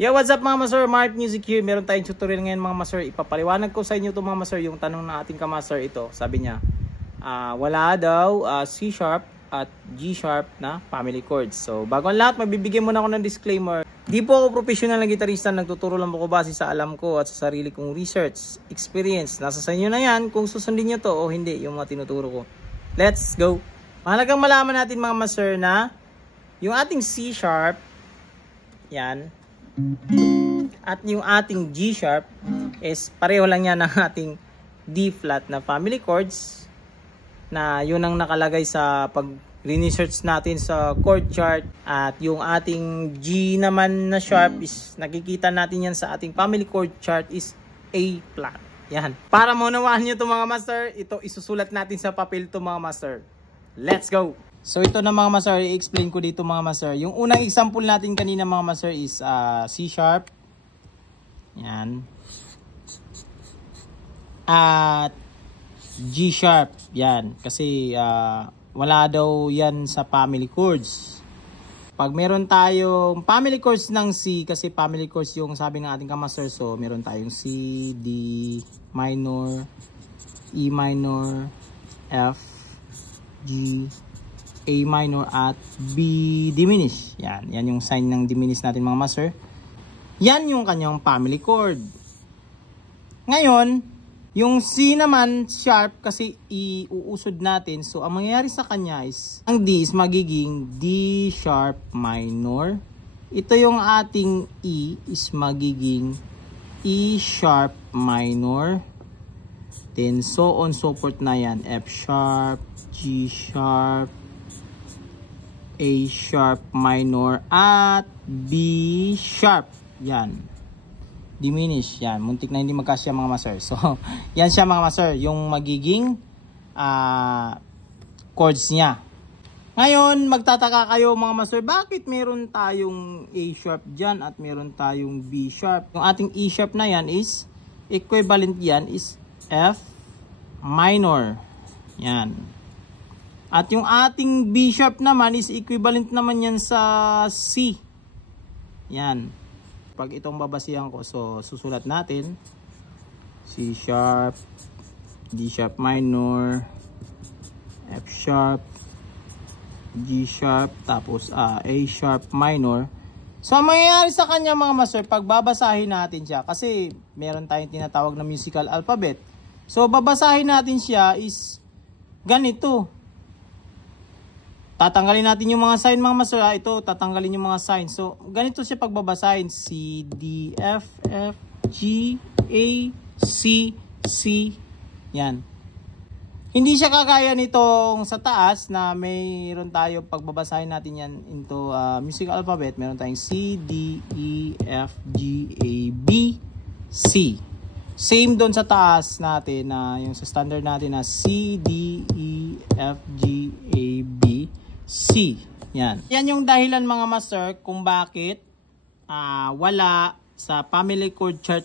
Yeah, what's up mga master? Mark Music here. Meron tayong tutorial ngayon mga master. Ipapaliwanag ko sa inyo ito mga master yung tanong ng ating kamaster ito. Sabi niya, wala daw C sharp at G sharp na family chords. So bago ang lahat, magbibigay muna ako ng disclaimer. Di po ako professional na gitarista, nagtuturo lang po ko base sa alam ko at sa sarili kong research, experience. Nasa sa inyo na yan kung susundin nyo to o hindi yung mga tinuturo ko. Let's go! Mahalagang malaman natin mga master na yung ating C sharp, yan, at yung ating G sharp is pareho lang yan ng ating D flat na family chords, na yun ang nakalagay sa pag research natin sa chord chart. At yung ating G naman na sharp is nakikita natin yan sa ating family chord chart is A flat. Yan. Para maunawaan nyo ito mga master, ito isusulat natin sa papel ito mga master. Let's go! So ito na mga master, i-explain ko dito mga master. Yung unang example natin kanina mga master is C sharp. Yan. At G sharp. Yan. Kasi wala daw yan sa family chords. Pag meron tayong family chords ng C, kasi family chords yung sabi ng ating kamaster. So meron tayong C, D minor, E minor, F, G, A minor at B diminished. Yan. Yan yung sign ng diminished natin mga master. Yan yung kanyang family chord. Ngayon, yung C naman sharp kasi iuusod natin. So, ang mangyayari sa kanya is, ang D is magiging D sharp minor. Ito yung ating E is magiging E sharp minor. Then, so on, so forth na yan. F sharp, G sharp, A sharp minor at B sharp. Yan. Diminish. Yan. Muntik na hindi magkasya mga master. So, yan siya mga master. Yung magiging chords niya. Ngayon, magtataka kayo mga master, bakit meron tayong A sharp dyan at meron tayong B sharp? Yung ating E sharp na yan is, equivalent yan is F minor. Yan. At yung ating B sharp naman is equivalent naman yan sa C. Yan. Pag itong babasihan ko, so susulat natin. C sharp, D sharp minor, F sharp, G sharp, tapos A sharp minor. So ang mangyayari sa kanya mga master, pag babasahin natin siya, kasi meron tayong tinatawag na musical alphabet. So babasahin natin siya is ganito. Tatanggalin natin yung mga sign mga master. Ito, tatanggalin yung mga sign. So, ganito siya pagbabasahin. C, D, F, F, G, A, C, C. Yan. Hindi siya kagaya nitong sa taas na mayroon tayo pagbabasahin natin yan into musical alphabet. Meron tayong C, D, E, F, G, A, B, C. Same doon sa taas natin na yung sa standard natin na C, D, E, F, G, A, B, C. Yan. Yan yung dahilan mga master kung bakit wala sa family chord chart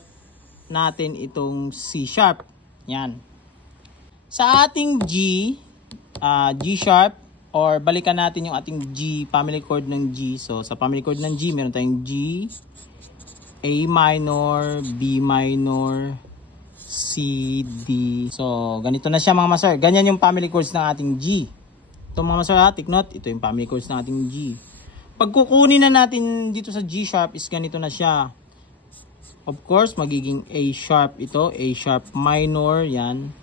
natin itong C sharp. Yan. Sa ating G, G sharp, or balikan natin yung ating G, family chord ng G. So sa family chord ng G, meron tayong G, A minor, B minor, C, D. So ganito na siya mga master. Ganyan yung family chords ng ating G. Ito mga master, take note, ito yung family chords ng ating G. Pag kukunin na natin dito sa G sharp is ganito na siya. Of course, magiging A sharp ito, A sharp minor, yan.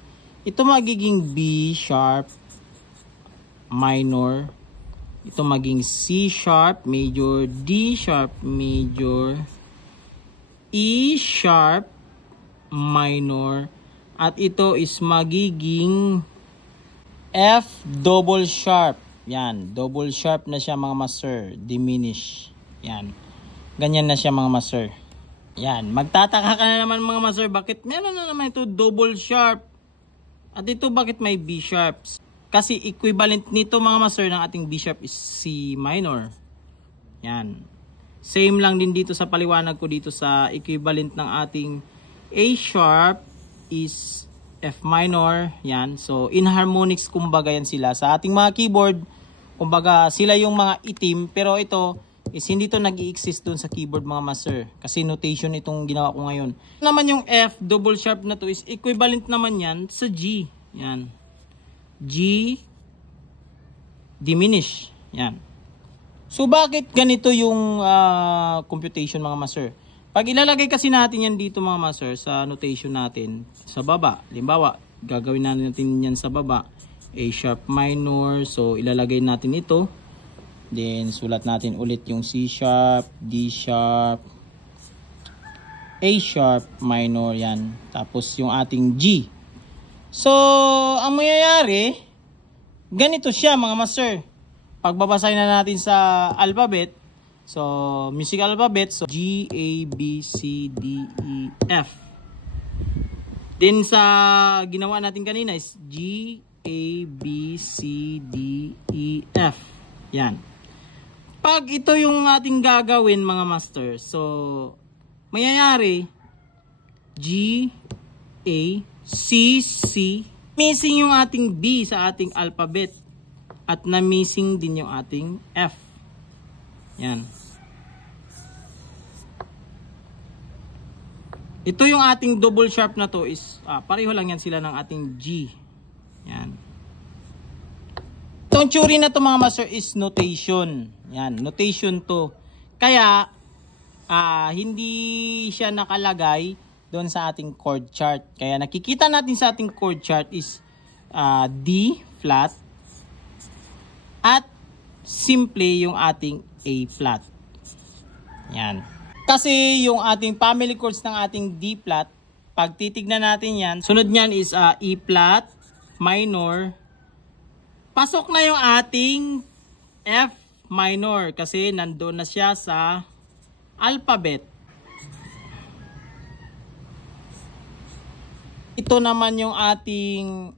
Ito magiging B sharp minor. Ito magiging C sharp major, D sharp major, E sharp minor, at ito is magiging F double sharp. Yan, double sharp na siya mga master, diminish. Yan. Ganyan na siya mga master. Yan, magtataka ka na naman mga master, bakit meron na naman ito double sharp? At ito bakit may B sharps? Kasi equivalent nito mga master ng ating B sharp is C minor. Yan. Same lang din dito sa paliwanag ko dito sa equivalent ng ating A sharp is F minor, yan. So, in harmonics, kumbaga yan sila. Sa ating mga keyboard, kumbaga sila yung mga itim, pero ito, is hindi to nag-i-exist doon sa keyboard mga master. Kasi notation itong ginawa ko ngayon. Naman yung F double sharp na to is equivalent naman yan sa G. Yan. G diminish. Yan. So bakit ganito yung computation mga master? Pag ilalagay kasi natin yan dito mga master sa notation natin sa baba. Halimbawa, gagawin natin yan sa baba. A sharp minor. So ilalagay natin ito. Then, sulat natin ulit yung C sharp, D sharp, A sharp, minor, yan. Tapos, yung ating G. So, ang mangyayari, ganito siya mga master. Pagbabasahin na natin sa alphabet, so, musical alphabet, so, G, A, B, C, D, E, F. Then, sa ginawa natin kanina is G, A, B, C, D, E, F. Yan. Pag ito yung ating gagawin mga master, so mayayari G, A, C, C. Missing yung ating B sa ating alphabet at na-missing din yung ating F. Yan. Ito yung ating double sharp na to is pareho lang yan sila ng ating G. Yan. Itong theory na to mga master is notation. Yan, notation to. Kaya, hindi siya nakalagay doon sa ating chord chart. Kaya nakikita natin sa ating chord chart is D flat at simple yung ating A flat. Yan. Kasi yung ating family chords ng ating D flat, pag titignan natin yan, sunod niyan is E flat, minor. Pasok na yung ating F minor kasi nandoon na siya sa alphabet. Ito naman yung ating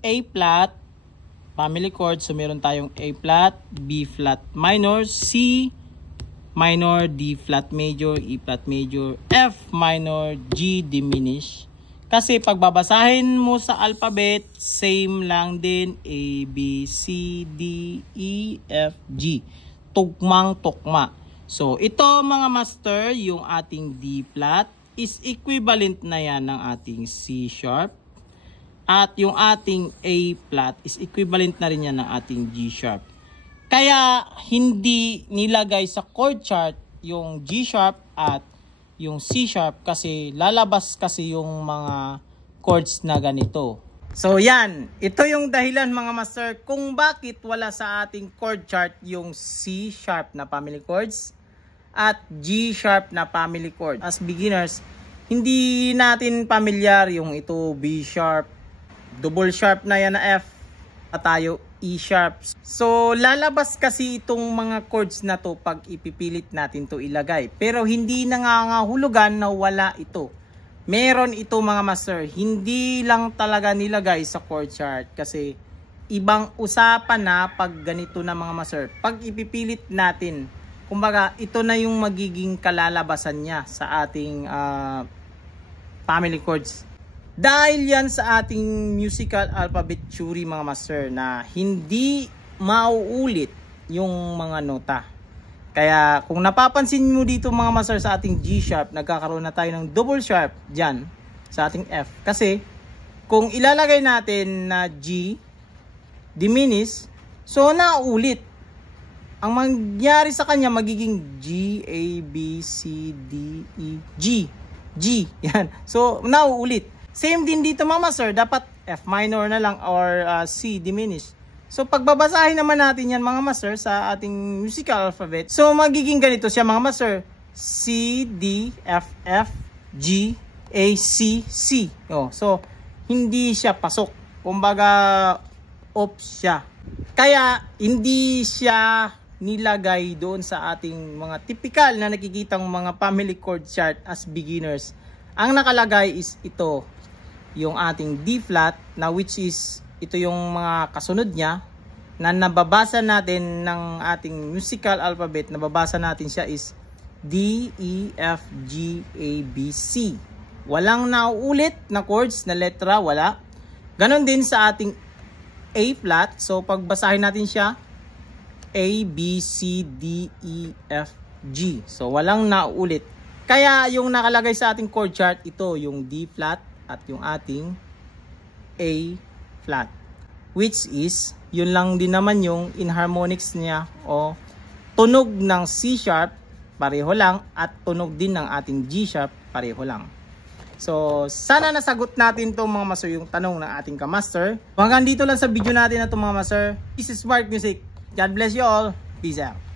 A flat, family chord. So meron tayong A flat, B flat minor, C minor, D flat major, E flat major, F minor, G diminish. Kasi pagbabasahin mo sa alphabet, same lang din. A, B, C, D, E, F, G. Tugmang-tukma. So, ito mga master, yung ating D flat is equivalent na yan ng ating C sharp. At yung ating A flat is equivalent na rin yan ng ating G sharp. Kaya, hindi nilagay sa chord chart yung G sharp at yung C sharp kasi lalabas kasi yung mga chords na ganito. So yan, ito yung dahilan mga master kung bakit wala sa ating chord chart yung C sharp na family chords at G sharp na family chord. As beginners, hindi natin pamilyar yung ito B sharp, double sharp na yan na F, at tayo E sharp. So lalabas kasi itong mga chords na to pag ipipilit natin to ilagay. Pero hindi nangangahulugan na wala ito. Meron ito mga master. Hindi lang talaga nilagay sa chord chart kasi ibang usapan na pag ganito na mga master. Pag ipipilit natin, kumbaga ito na yung magiging kalalabasan niya sa ating family chords. Dahil yan sa ating musical alphabet theory mga master na hindi mauulit yung mga nota. Kaya kung napapansin mo dito mga master sa ating G sharp, nagkakaroon na tayo ng double sharp dyan sa ating F. Kasi kung ilalagay natin na G, diminish, so nauulit. Ang mangyari sa kanya magiging G, A, B, C, D, E, G. G. Yan. So nauulit. Same din dito mga master, dapat F minor na lang or C diminished. So pagbabasahin naman natin yan mga master sa ating musical alphabet. So magiging ganito siya mga master. C, D, F, F, G, A, C, C. Oh, so hindi siya pasok. Kumbaga off siya. Kaya hindi siya nilagay doon sa ating mga typical na nakikitang mga family chord chart as beginners. Ang nakalagay is ito. Yung ating D flat na which is ito yung mga kasunod niya na nababasa natin ng ating musical alphabet, nababasa natin siya is D, E, F, G, A, B, C. Walang nauulit na chords na letra, wala. Ganon din sa ating A flat. So pagbasahin natin siya A, B, C, D, E, F, G. So walang naulit. Kaya yung nakalagay sa ating chord chart, ito yung D flat at yung ating A flat. Which is, yun lang din naman yung inharmonics niya o tunog ng C sharp, pareho lang, at tunog din ng ating G sharp, pareho lang. So, sana nasagot natin itong mga master yung tanong ng ating kamaster. Hanggang dito lang sa video natin na itong mga master. This is Smart Music. God bless you all. Peace out.